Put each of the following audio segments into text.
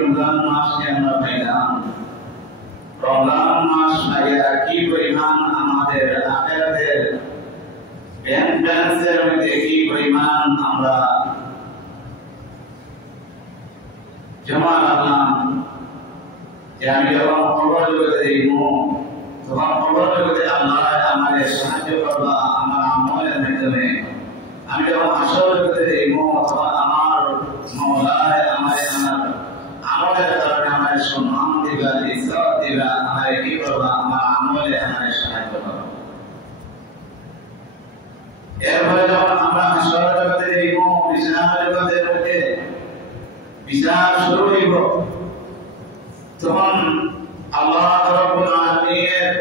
রমজান মাসে আমরা পাইলাম। রমজান মাস পাইয়া কি পরিমাণ আমাদের আখিরাতের ব্যাংক ব্যালেন্সের মধ্যে কি পরিমাণ আমরা জমা রাখলাম, যে আমি যখন কবর জগতে যাইব তখন কবর জগতে আল্লাহ আমাদের সাহায্য করবা আমার আমলের মাধ্যমে। আমি যখন হাসর জগতে যাইব তখন আমার মওলায় আমার আমলের কারণে আমার সম্মান দিবা, ইজ্জত দিবা, আমার কি করবা আমার আমলে আমার সাহায্য করবা। এরপরে যখন আমরা হাসর জগতে যাইব, বিচার জগতের মধ্যে বিচার শুরু হইব, তখন আল্লাহ রাব্বুল আলামিনের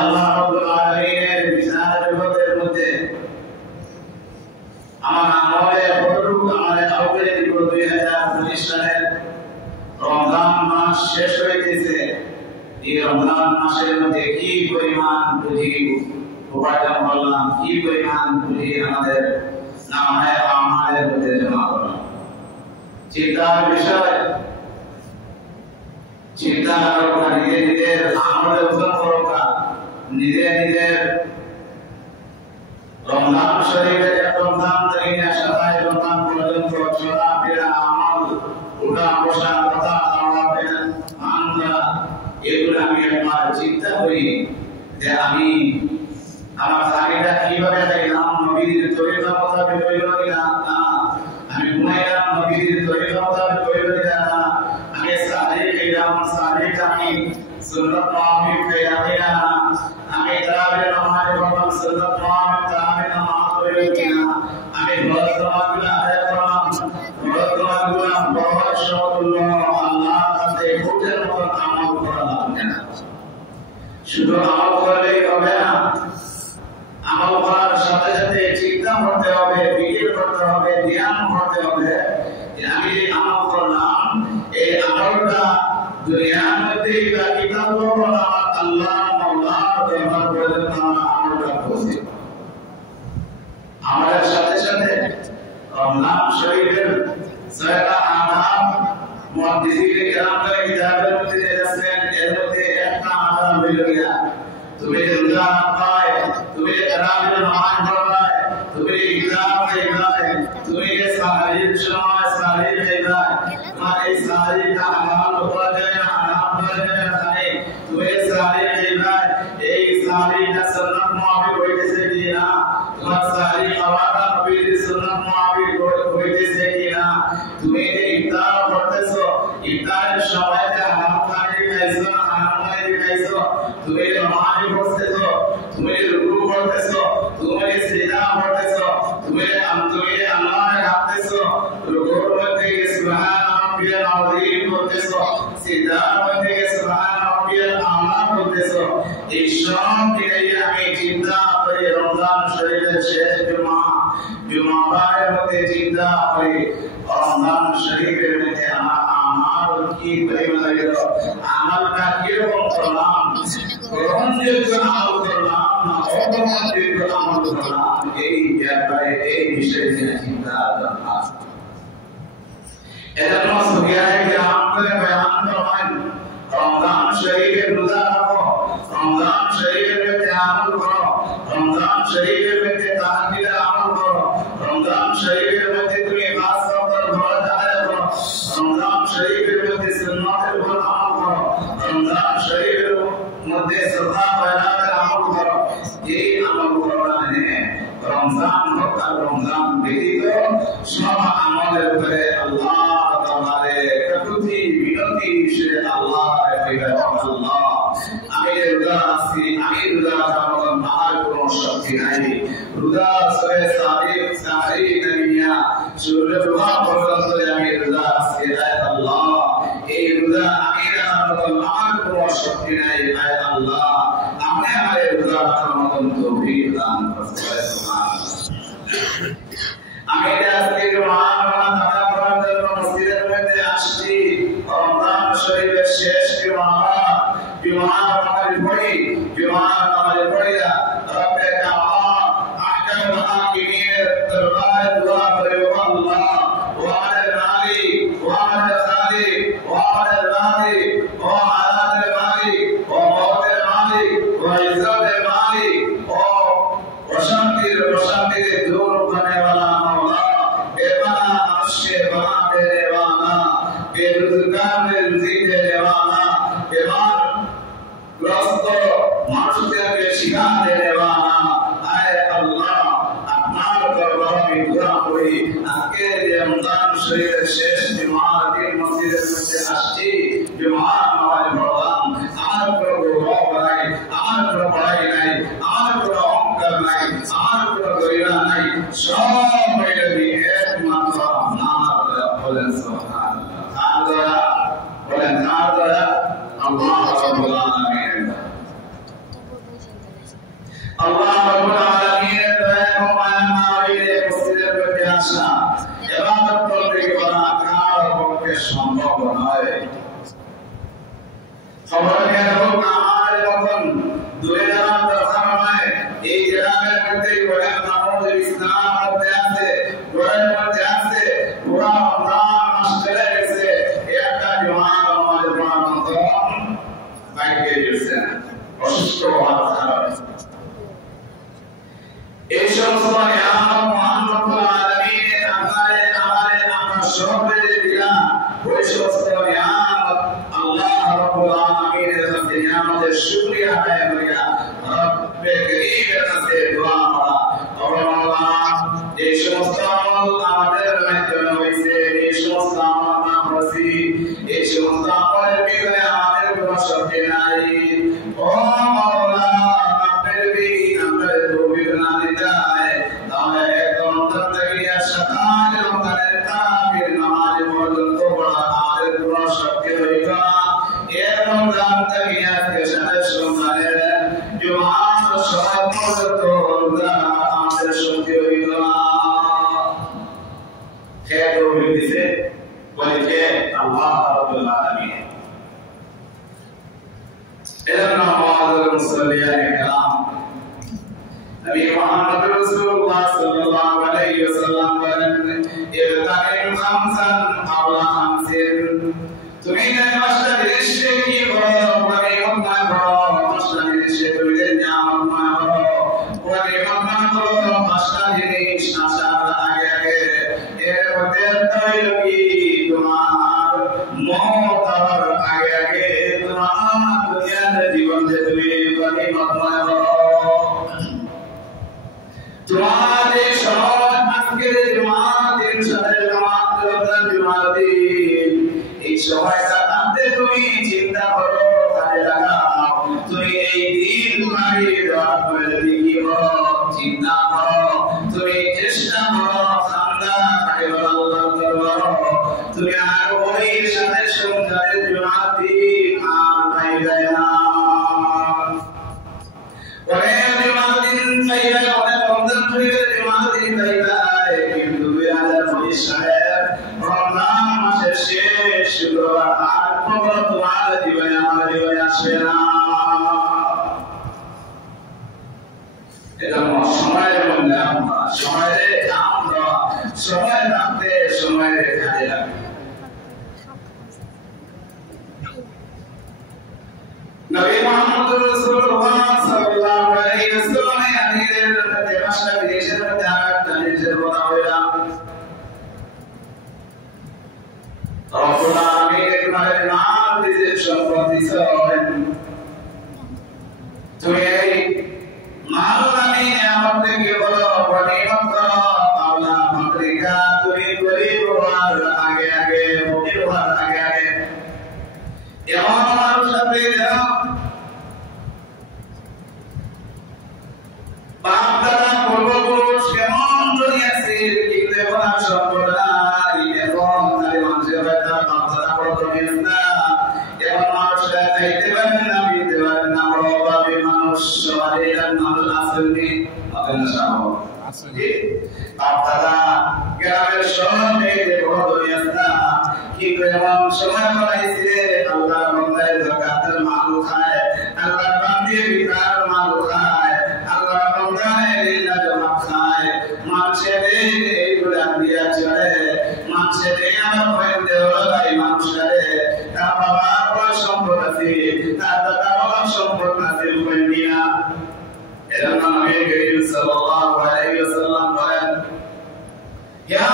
আল্লাহ রাব্বুল আলামিনের বিচার জগতের মধ্যে আমার আমলে কতটুকু আমাদের আউটে দিব। 2025 সালের রমজান মাস শেষ হইতেছে। এই রমজান মাসের মধ্যে কি পরিমাণ পুঁজি উপার্জন করলাম, কি পরিমাণ পুঁজি আমাদের নামায় আমাদের মধ্যে জমা করলাম। চিন্তার বিষয়, চিন্তা করবা, নিজের আমলে ওজন করবা, নিজের রমজান শরীফের রমজান থেকে সাতাই রমজান পর্যন্ত চলাফেরা আমল, উঠা বসা, কথা খাওয়া মানরা, এগুলো আমি একবার চিন্তা করি যে আমি আমার আগে কিভাবে দেখলাম, নবীর তরিকা মোতাবেক হইল কিনা না, আমি ঘুমাইলাম নবীর তরিকা মোতাবেক হইল কিনা না, আমি সাহারি খাইলাম সাহারিটা আমি সুন্নাত মুআফিক খাইলাম কিনা না, আমি তারাবির নামাজ পড়লাম সুন্নাত মুআফিক তারাবির নামাজ হইল কিনা, আমি ফরজ নামাজগুলো আদায় করলাম ফরজ নামাজগুলো ফরজ সবগুলো আল্লাহর কাছে খুদের মতো আমল করলাম কিনা। শুধু আমল করলেই হবে না, আমল করার সাথে সাথে চিন্তা করতে হবে, ফিকির করতে হবে, ধ্যান করতে হবে যে আমি যে আমল করলাম এই আমলটা দুনিয়ার মধ্যে বা কিতাবে বলা আল্লাহ মাওলার দরবার পর্যন্ত আমলটা পৌঁছে। আমাদের সাথে সাথে রমজান শরীফের ছয়টা আদাব মুহাদ্দিসিনে কেরাম করে কিতাবের মধ্যে লিখেছেন। এর মধ্যে একটা আদাব হইল গিয়া তুমি রোজা রাখবাই, তুমি তারাবির নামাজ পড়বাই, তুমি ইফতার খাইবাই, তুমি সাহারির সময় সাহারি খাইবাই, তোমার এই সাহারিটা হালাল হওয়া যায় না হারাম হওয়া যায় না জানি, তুমি সাহারি খাইবাই, এই সাহারিটা সুন্নাত মুআফিক হইতেছে কিনা, তোমার সাহারি খাওয়াটা নবীর সুন্নাত মুআফিক হইতেছে কিনা, তুমি যে ইফতার করতেছো ইফতারের সময়তে হালাল খালি খাইছো না হারাম খালি খাইছো, তুমি নামাজ পড়তেছো, তুমি রুকু করতেছো, তুমি সিজদা করতেছো, তুমি আল্লাহকে ডাকতেছো, রুকুর মধ্যে সুবহান রাব্বিয়াল আযীম করতেছো, সিজদার মধ্যে সুবহান রাব্বিয়াল আ'লা করতেছো। এই সব মিলিয়ে আমি চিন্তা করি রমজান শরীফের শেষ জুমাবারের মধ্যে চিন্তা করি রমজান শরীফের মধ্যে আমার আমল কি পরিমাণ হলো, আমলটা কিরকম করলাম, গ্রহণযোগ্য আমল করলাম না অগ্রহণযোগ্য আমল করলাম, এই ব্যাপারে এই বিষয়ে চিন্তা দরকার। এজন্য সুফিয়ায়ে কেরাম করে বয়ান করেন রমজান শরীফের রোজা রাখো, রমজান শরীফের মধ্যে আমল করো, রমজান শরীফের মধ্যে তাহজ্জুদের আমল করো, রমজান শরীফের মধ্যে তুমি পাঁচ ওয়াক্তের নামাজ আদায় করো, রমজান শরীফের মধ্যে সুন্নাতের উপর আমল করো, রমজান শরীফের মধ্যে সাদা বয়ানের আমল করো। এই আমলগুলো মানে রমজান হোক আর রমজান ব্যতীত সব আমলের উপরে আল্লাহ তাআলার প্রতি বিনতি সে আল্লাহ আল্লাহ আমি রোজা আছি, আমি রোজা রাখার আমার কোনো শক্তি নাই, রোজা সবে সাহারি দুনিয়া সূর্য ডোবা পর্যন্ত আমি রোজা আছি, আয় আল্লাহ এই রোজা আমি রাখার আমার কোনো শক্তি নাই, আয় আল্লাহ আপনি আমারে রোজা রাখার মতন তৌফিক দান করুন। আমি আজকে মহান দাদা করার জন্য মসজিদের মধ্যে আসছি। রমজান শরীফের শেষ নামাজ পড়ি রব্বে কাবা আহকাম শেষ জুমার দিন মসজিদের মধ্যে আসছি জুমার নামাজ পড়লাম আমার কোনো গৌরব নাই আমার কোনো পড়াই নাই আমার কোনো অহংকার নাই আমার কোনো গরিমা নাই সব এটা দিয়ে একমাত্র আপনার দয়া বলেন সুবহানাল্লাহ কার দয়া বলেন কার দয়া আল্লাহ রাব্বুল আলামিন আল্লাহ রাব্বুল আলামিনের দয়া ও মায়া নামে মসজিদের মধ্যে আসা ইবাদত করতে করা কার পক্ষে সম্ভব নয় খবর কেন না আর যখন দূরে যাওয়ার দরকার নয় এই গ্রামের মধ্যে বড় নামাজ ইসলাম মধ্যে আছে ঘরের মধ্যে আছে পুরো রমজান মাস চলে গেছে একটা জুমার নামাজ পড়ার মতো ভাগ্য গেছে অসুস্থ হওয়ার কারণে এই সমস্ত নিয়ামত মহান রব্বুল আলামিন আমরা সবাই দিলা ওই সমস্ত নিয়ামত আল্লাহ রব্বুল আলামিনের কাছে নিয়ামতের শুকরিয়া আদায় করিয়া রব্বে করিমের কাছে দোয়া করা আল্লাহ এই সমস্ত আমল আমাদের মাধ্যমে হয়েছে এই সমস্ত আমল না হয়েছে এই সমস্ত আমলের বিঘ্নে আমাদের কোনো শক্তি নাই ও মাওলা আপনার বিঘ্ন আমাদের বিঘ্ন দিতায় তাহলে একদম থেকে সকাল রমজানের তারাবির নামাজ পর্যন্ত পড়া আমাদের কোনো শক্তি হইত না এর রমজান থেকে আজকে সাথে সোমবারের জুমার সব পর্যন্ত আমাদের শক্তি হইত না কে তৌফিক দিয়েছে বলে কে আল্লাহ রাব্বুল আলামিন এজন্য মুআজ্জাল মুসাল্লিয়ান کرام নবী মুহাম্মদ রাসূলুল্লাহ সাল্লাল্লাহু আলাইহি ওয়াসাল্লাম বলেন ইরতাকিম খামসান আওলা খামসিন তুমি না মাসটা বিশেষে কি করো মানে মত করো মাসটা বিশেষে তুমি নিয়ামত না করো মানে মত করো মাসটা জিনিস আসার আগে আগে এর মধ্যে তৈরি কি তোমার মত আর আগে আগে তোমার দুনিয়ার জীবন যে তুমি মানে মত করো তোমাদের সমাজ আজকের জমাতের সাথে জামাত রমজান জুমার দিন এই সময়টা আনতে তুমি চিন্তা করো কাজে লাগাও তুমি এই দিন মারি দেওয়ার পরে যদি কি করো চিন্তা করো তুমি চেষ্টা করো খান্দা কাজে আল্লাহ করো তুমি আর ওই সাথে সন্ধ্যার জুমার দিন আর পাই যায় না ওরে জুমার দিন পাইলে রমজান থেকে জুমার দিন পাইলে কিন্তু 2020 সালের রমজান মাসের শেষ শুক্রবার আর কোনো তোমার জীবনে আমার জীবনে আসবে না এটা সময়ের মধ্যে আমরা সময়ের আমরা সময় রাখতে সময়ের কাজে লাগবে নবী মুহাম্মদ রাসূলুল্লাহ সাল্লাল্লাহু আলাইহি ওয়াসাল্লাম আমাদের মধ্যে ভাষা বিদেশের মধ্যে আরেকটা নিজের কথা হইলা রব্বুল আলামিন তোমার নাম দিতে সম্পদ দিছেন তুমি এই মাল নামে আমাদের কি বলো গনিমত করো আল্লাহ মাতৃকা তুমি গরিব হওয়ার আগে আগে ফকির হওয়ার আগে আগে এমন মানুষ আছে যারা বাপ দাদা পূর্বপুরুষ কেমন দুনিয়াছে কিন্তু এখন আর সম্পদ নাই এখন তাই মানুষের হয়তো বাপ দাদা বড় দুনিয়া না এখন মানুষরা চাইতে পারেন না বিতে পারেন না বড় অভাবী মানুষ সবার এটা মানুষ আসেননি আপনার সাহব আসলে বাপ দাদা গ্রামের সবাই বড় দুনিয়া না কিন্তু এমন সময় বানাইছে আল্লাহর বান্দায় যাকাতের মাল খায় আল্লাহর বান্দে বিকার মাল খায় আল্লাহর বান্দায় লিল্লাহ জমা খায় মানুষের এইগুলো দিয়া চলে মানুষের আমার ভয় দেওয়ালাই মানুষের তার বাবার বড় সম্পদ আছে তার দাদার বড় সম্পদ আছে বলবি না এজন্য নবী করিম সাল্লাল্লাহু আলাইহি ওয়াসাল্লাম বলেন ইয়া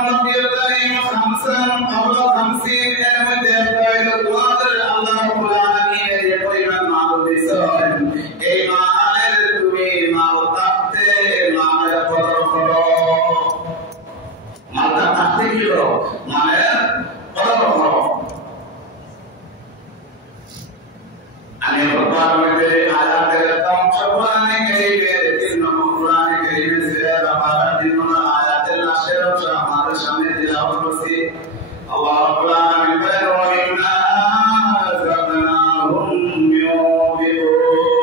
রাব্বি কারীম খামসান আওলা খামসিন এর মধ্যে হইল তোমাদের আল্লাহ রাব্বুল আলামিনের যে পরিমাণ মাল দিয়েছেন এই মালের তুমি মাল তাকতে মালের কদর করো মালটা তাকতে কি করো মালের আল্লাহ রাব্বুল আলামিন বলেন ওয়া ইন্না রাযাকনাহুম ইউফিকুন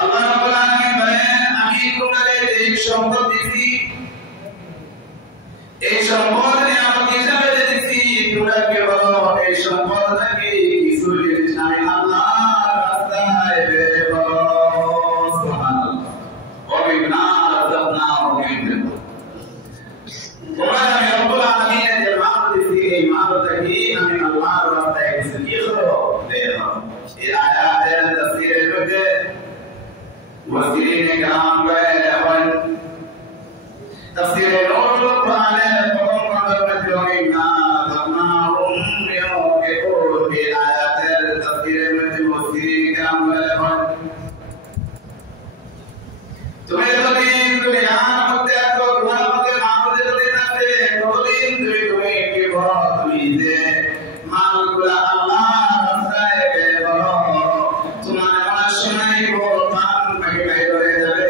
আল্লাহ রাব্বুল আলামিন বলেন আমি তোমাদের এই সম্পদ দিয়েছি এই সম্পদ নিয়ামত হিসেবে দিয়েছি তোমরা কি বলো এই সম্পদ থেকে কিছু জিনিস আমি আল্লাহর রাস্তায় বের করো সুবহানাল্লাহ ওয়া ইন্না রাযাকনাহুম ইউফিকুন তোমরা আমি রব্বুল আলামিনের যে মাল দিয়েছি এই মাল থেকে আমি আল্লাহর রাস্তায় কিছু কি করো দেও এই আয়াতের তাফসীরের মধ্যে মুফাসসিরিনে کرام বলেন এবং তাফসীরে নূরুল কুরআনের প্রথম খণ্ডের মধ্যে ইন্না রাযাকনাহুম ইউফিকুন এই আয়াতের তাফসীরের মধ্যে মুফাসসিরিনে کرام বলেন তুমি যদি দুনিয়ার মধ্যে এত গুনাহ মধ্যে মানবদের যদি থাকতে কোনদিন তুমি কি বলো তুমি যে মালগুলা আল্লাহর রাস্তায় বের করো তোমার আমার শোনাই বলতাম বাকি বাইরে হয়ে যাবে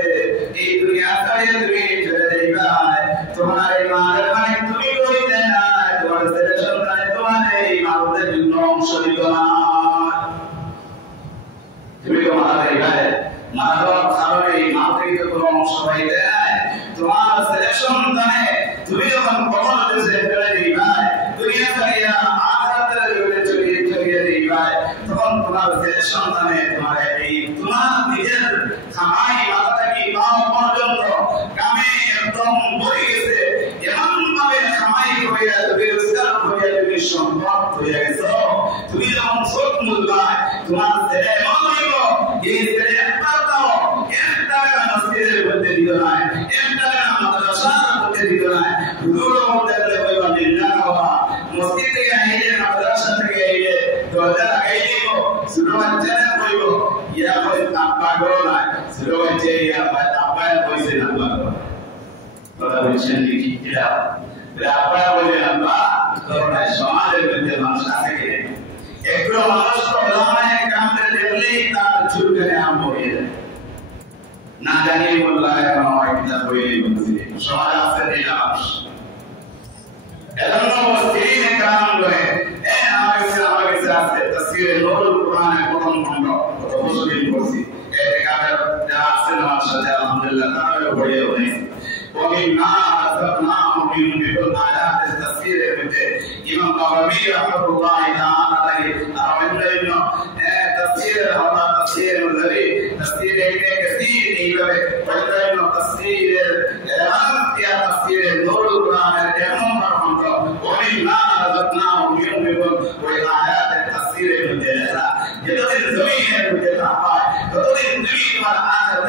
এই দুনিয়া থেকে তুমি চলে যাবে তোমার এই মালের মানে তুমি কইতে না তোমার ছেলে সন্তান তোমার এই মালদের জন্য অংশ দিল না তুমি তো মারা যাবে মানব কারণে এই মাল থেকে কোনো অংশ পাইতে নাই তোমার ছেলে সন্তানে তুমি যখন কবর দেশে ফেলে দিবা দুনিয়া ছাড়িয়া আখিরাতের জগতে চলিয়ে দিবা তখন তোমার ছেলে সন্তানে তোমার এই তোমার নিজের কামাই মাথা থেকে পাও পর্যন্ত কামে একদম ভরে গেছে এমন ভাবে কামাই করিয়া তুমি রোজগার করিয়া তুমি সম্পদ হয়ে গেছো তুমি যখন চোখ মুলবা তোমার ছেলে এমন হইব এই ছেলে একবার দাও একটা মসজিদের মধ্যে দিল না একটা মাদ্রাসার মধ্যে দিল না হুজুরের মধ্যে হইব লিল্লাহ ওয়া মসজিদ থেকে আইলে মাদ্রাসা থেকে আইলে দরজা লাগাই দিব শুরু হচ্ছে না কইব ইয়া কই আব্বা গো না শুরু হচ্ছে ইয়া আব্বা কইছে না আব্বা কথা বলছেন কি কিরা আব্বা বলে আব্বা তোরা সমাজের মধ্যে মানুষ আছে কি একটু মানুষ তো ওলামায়ে কেরামদের দেখলেই তার চুলকে আরম্ভ হয়ে যায় না জানি বললাম এখন কিতাব বইয়ে বলছি সমাজ আছে নিলাস এজন্য মুফাসসিরিনে کرام বলে আমার কাছে আছে তাফসীরে নূরুল কুরআনের প্রথম খণ্ড কত বছরই পড়ছি এতে কামের যা আছে আমার সাথে আলহামদুলিল্লাহ তারা পড়ে হয়েছে وَمِنَّا رَزَقْنَاهُمْ يُنْفِقُونَ آيات التفسير إمام بغوي رحمة الله تعالى عليه أرمنا تفسير هذا تفسير الذي تفسير ابن كثير إيوه وإنه تفسير يا تفسير نور القرآن الإمام رحمه الله ومِنَّا رَزَقْنَاهُمْ يُنْفِقُونَ وآيات التفسير المدلسة يتطير زمين المدلسة يتطير زمين والآخر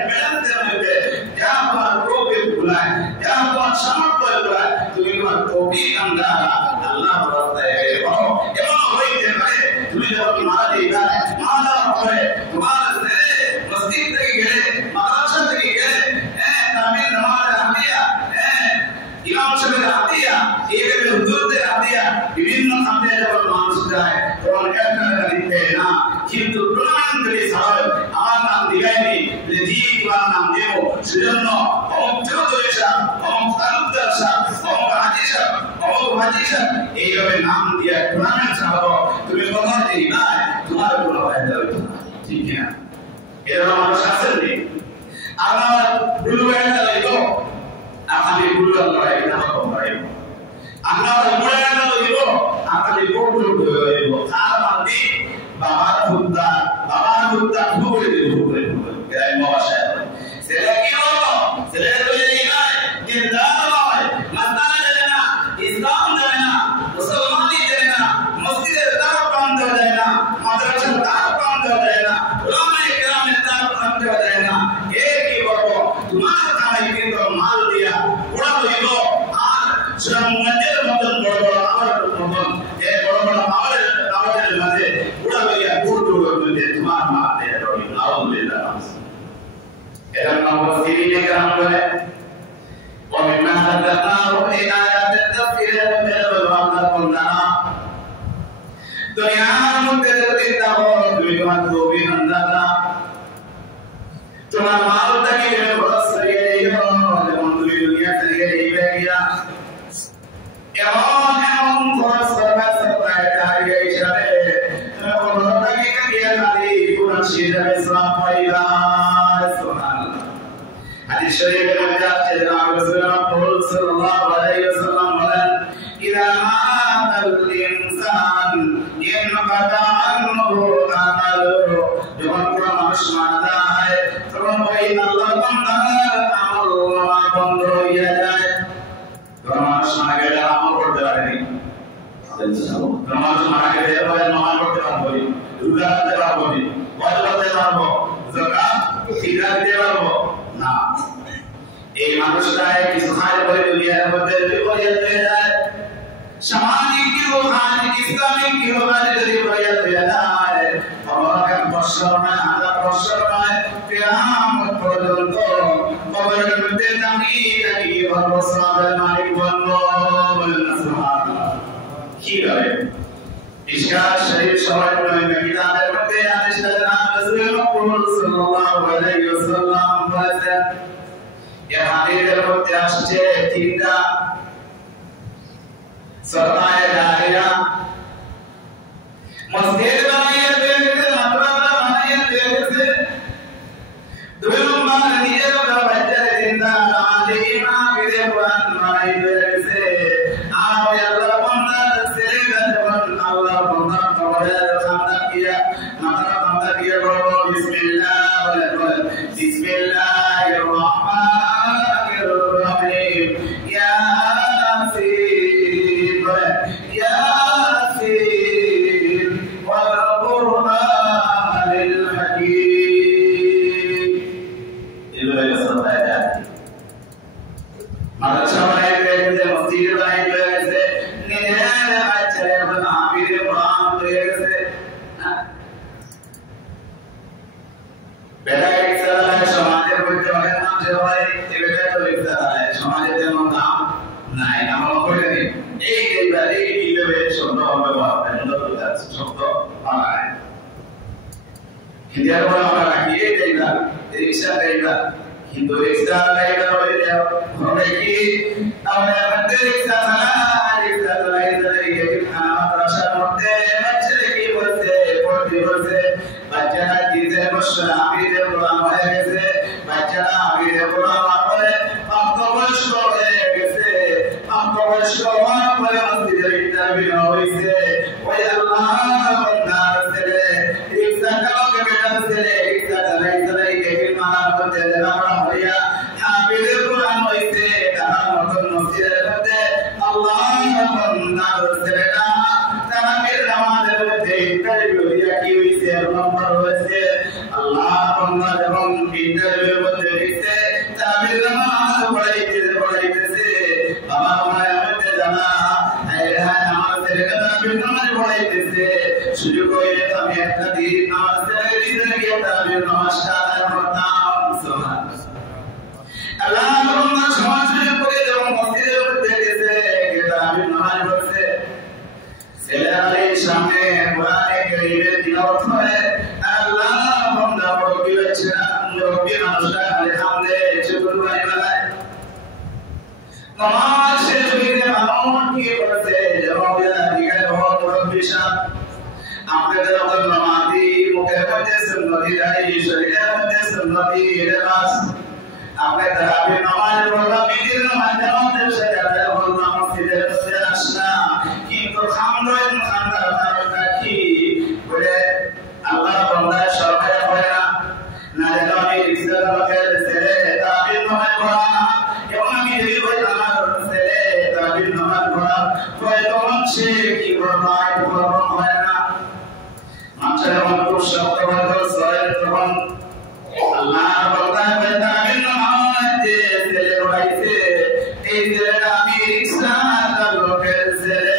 بلند المدلسة جاءوا الروب القرآن جاءوا الشمط القرآن تقولوا التوفيق أمدارا الله رضي الله يوم ويت المرء تقولوا المرء ماذا أقول تمہارا مسجد تک گئے مدرسہ تک گئے تعمیر نماز হাদিয়া ইমাম সাহেবের হাদিয়া এইভাবে হুজুরদের হাদিয়া বিভিন্ন কাজে যখন মানুষ যায় তখন একটা দিতে না কিন্তু প্রমাণ করে সাহেব আমার নাম দিগাইনি যে জি তোমার নাম দেব সেজন্য অমুক চৌধুরী অমুক তালুকদার অমুক হাজি অমুক হাজি এইভাবে নাম দিয়ে প্রমাণ সাহেব তুমি কথা দিই না তোমার কোনো ফায়দা হইতো না ঠিক না এরকম মানুষ আছেন নি আমার ভুল হয়ে গেল আপনি ভুল লড়াই না লড়াই আপনার ভুল হয়ে গেল আপনি ভুল হইব তার মানে বাবার ভুলটা ভুল করে এরাই মহাশয় ছেলে কি হলো ছেলে বলে দিই নির্দার নয় মাদ্রাসা জানে না ইসলাম জানে না মুসলমানি জানে না মসজিদের দ্বার প্রান্ত যায় না মাদ্রাসার দ্বার প্রান্ত যায় না উলামায়ে কেরামের দ্বার প্রান্ত যায় না কে কি বলবো তোমার কামাই কিন্তু মাল দিয়া পুরা হইব আর শ্রমমন্দির মতন বড় বড় আমার মতন এই বড় বড় আমাদের মাঝে পুরা হইয়া গুড় হইবে তোমার মা দেয়া রইল আলহামদুলিল্লাহ এর নাম মুফাসসিরিনে کرام বলে ومما ذكرناه في آيات التفسير والقرآن দুনিয়ার মধ্যে যদি তাও তুমি তোমার কবি নন্দানা তোমার মালটাকে খরচ করিয়ে দিও যেমন তুমি দুনিয়া থেকে নিয়ে গিয়া এবং হাদিস শরীফের মধ্যে আছে যে রাসূলুল্লাহ সাল্লাল্লাহু আলাইহি ওয়াসাল্লাম বলেন ইযা মাতাল ইনসান ইনকাতা আনহু আমালু যখন কোন মানুষ মারা যায় তখন ওই আল্লাহর বান্দার আমল বন্ধ হয়ে যায়। কোন মানুষ মারা গেলে আমল করতে পারেনি, কোন মানুষ মারা গেলে নামাজ পড়তে পারবো, রোজা রাখতে পারবো, হজ করতে পারবো, যাকাত ফিতরা দিতে পারবো না। এই মানুষটাই কিছু খায় বলে দুনিয়ার মধ্যে বিপরীত হয়ে যায়। সামাজিক কি রুহানি ইসলামিক কি রুহানি যদি বিপরীত হয়ে যায় তখন বছর নয়, হাজার বছর নয়, কিয়ামত পর্যন্ত কবরের মধ্যে দাঁড়িয়ে দাঁড়িয়ে বছরের মালিক বলবো সুবহানাল্লাহ। কি করে ইশকার শরীফ সবাই বলে কিতাবের মধ্যে আদেশ দেন রাসূলুল্লাহ সাল্লাল্লাহু আলাইহি ওয়াসাল্লাম বলেছেন এই হাদিসের মধ্যে আসছে তিনটা সরদায়ে জারিয়া মসজিদ বানিয়ে দিয়েছে, মাদ্রাসা বানিয়ে দিয়েছে, দুই নম্বর নিজের বাচ্চাদের চিন্তা নামাজে ইমামকে কোরআন বানিয়ে দিয়েছে। আর আল্লাহ বান্দার ছেলেরা যখন আল্লাহ বান্দার কবরের খামদা কিয়া মাথার খামদা কিয়া বলবো বিসমিল্লাহ বলে বলে বিসমিল্লাহির রহমানির রহিম ইয়াসিন বলে ইয়াসিন ওয়াল কুরআনিল হাকীম। এগুলো সবাই জানে। মাদ্রাসা বানাই দিয়েছে, মসজিদ বানাই দিয়েছে, নিজের বাচ্চাদের হাফিজে কোরআন হয়ে গেছে। বেটা ইসলামের সমাজের মধ্যে অনেক নাম যে হয় এই বেটা তো ইসলামের সমাজের যেমন নাম নাই, আমরা করে দিই এই এইবারে এইভাবে শব্দ হবে শব্দ বানায় হিন্দির বলা আমরা রাখি এই জায়গা রিক্সা জায়গা কিন্তু রিক্সা জায়গা হয়ে যাও হবে কি আমরা মধ্যে রিক্সা চালাই মাদ্রাসার মধ্যে বাচ্চারা কি বলছে পড়তে বলছে, বাচ্চারা কিসে বসে হাফিজে কোরআন হয়ে গেছে, বাচ্চারা হাফিজে কোরআন পড়ে প্রাপ্তবয়স্ক হয়ে গেছে, প্রাপ্তবয়স্ক হওয়ার পরে মসজিদের ইন্টারভিউ হয়েছে। ওই আল্লাহ বান্দার ছেলে রিক্সা চালকের বেটার ছেলে রিক্সা চালাই চালাই দেখে মালার মধ্যে আমরা হইয়া হাফিজে কোরআন হয়েছে। তার মতন মসজিদের মধ্যে আল্লাহ বান্দার ছেলেটা তারাবির নামাজের মধ্যে ইন্টারভিউ দিয়া কি হইছে নম্বর হয়েছে। আল্লাহ বান্দা যখন ইন্টারভিউর মধ্যে দিতে তারাবির নামাজ পড়াইতেছে বাবা মায়ের মধ্যে জানা আমার ছেলেকে তারাবির নামাজ পড়াইতেছে সুযোগ হইলে তো আমি একটা দিন আমার ছেলেকে দিতে গিয়ে তারাবির নামাজটা আদায় করতাম। সুবহানাল্লাহ। আল্লাহ বান্দা সমাজ করে যখন মসজিদের মধ্যে গেছে তারাবির নামাজ পড়ছে, ছেলের সামনে কোরআনে কারীমের তিলাওয়াত করে আল্লাহ বান্দা মুরব্বি বাচ্চা মুরব্বি মানুষরা আলহামদে শুকর বানায় নামাজ শেষ হইতে মানুষ কি করছে জবাবিয়া দিকে মুরব্বি সাহেব আপনাদের যখন নামাজি মুখের মধ্যে সুন্নতি দাঁড়ি শরীরের মধ্যে সুন্নতি লিবাস আপনি তারাবির নামাজ পড়বা বিদির নামাজ জামাতের সাথে আদায় করবা মসজিদের মধ্যে আসনা কিন্তু খামরন খান্দার কারণটা কি বলে আল্লাহ বান্দা সরকার হয় না না যেন আমি রিসাল লোকের ছেলে তারাবির নামাজ পড়া এবং আমি যদি ওই আমার ছেলে তারাবির নামাজ পড়া হয় তখন সে কি করবো হয় না মানুষের যখন খুব শক্ত হয় তখন আল্লাহ বান্দা তারাবির নামাজ যে ছেলে পড়াইছে এই ছেলেটা আমি রিসাল লোকের ছেলে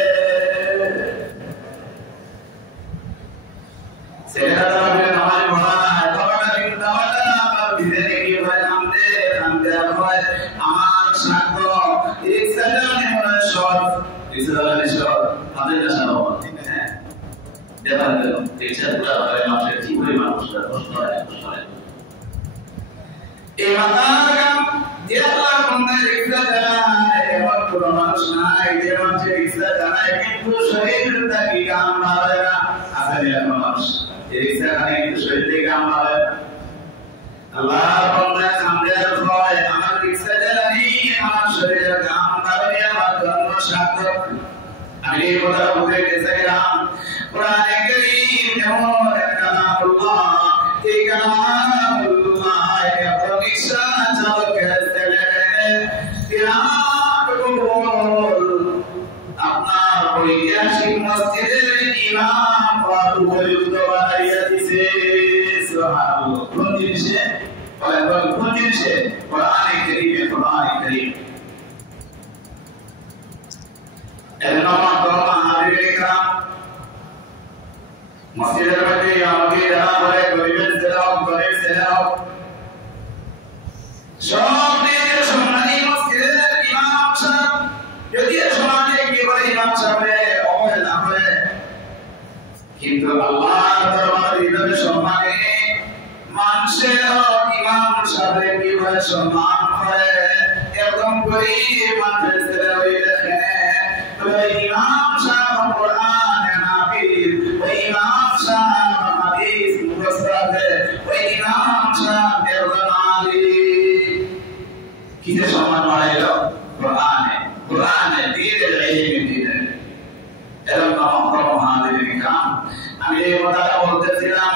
ছেলেটা তারাবির নামাজ পড়া তখন কিন্তু আমাদের আবার ধীরে ধীরে হয় নামতে নামতে হয় আমার সাক্ষ্য রিসাল নিমনের সব রিসাল নিশর আমাদের কাছে নাও ঠিক আছে দেখা গেল রিসাল পুরো করে মানুষের কি পরিমাণ কষ্ট হয় এই মাতার যে আল্লাহ বান্দা রিক্সা চালায় এমন কোন মানুষ নাই যে মানুষ রিক্সা চালায় কিন্তু শরীরটা কি কাম পাবে না আছে এমন মানুষ রিক্সা চালায় কিন্তু শরীর থেকে কাম পাবে। আল্লাহ বান্দা সামনে হয় আমার শরীরের ঘাম তাহলে আমার জন্ম সার্থক। আমি এই কথা বলতে চাইলাম কোরআনে কারীম এমন একটা কালামুল্লাহ, এই কালামুল্লাহ এত বিশ্বাস চালকের ছেলে আপনার ঐতিহাসিক মসজিদের ইমাম উপযুক্ত বানাইয়া দিছে। সুবহানাল্লাহ। কোন জিনিসে? কোন জিনিসে? কোরআনে কারীমে, কোরআনে কারীম। এর নাম হাবিবে کرام মসজিদের মধ্যে আমাকে যারা বলে গরিবের ছেলেও গরিব ছেলেও সব দিকে সম্মানী মসজিদের ইমাম সাহেব যদি সমাজে কি বলে ইমাম সাহেব অবহেলা করে, কিন্তু আল্লাহর দরবারে এইভাবে সম্মানে মানুষের ইমাম সাহেব কি বলে সম্মান করে, এরকম গরিব মানুষের ছেলে হয়ে দেখে ইমাম সাহেব কোরআন হাফিজ, ওই ইমাম সাহেব হাদিস মুখস্থ আছে, ওই ইমাম সাহেব এরকম আলিম কি যে সম্মান বাড়াইলো কোরআনে দ্বীনের ইলমে দ্বীনের। এরকম হাদিসের কাম আমি এই কথাটা বলতেছিলাম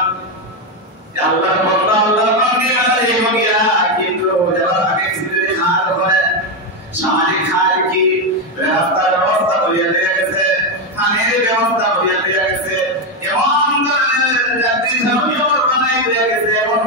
যে আল্লাহর বন্দা আল্লাহর বান্দী মানে গিয়া, কিন্তু যারা হাদিস যদি খাল করে সামাজিক খাল কি রাস্তার ব্যবস্থা হইয়া গেছে, পানির ব্যবস্থা হইয়া গেছে, এমন ধরনের জাতি ধর্মীয় বানাই হয়ে গেছে, এমন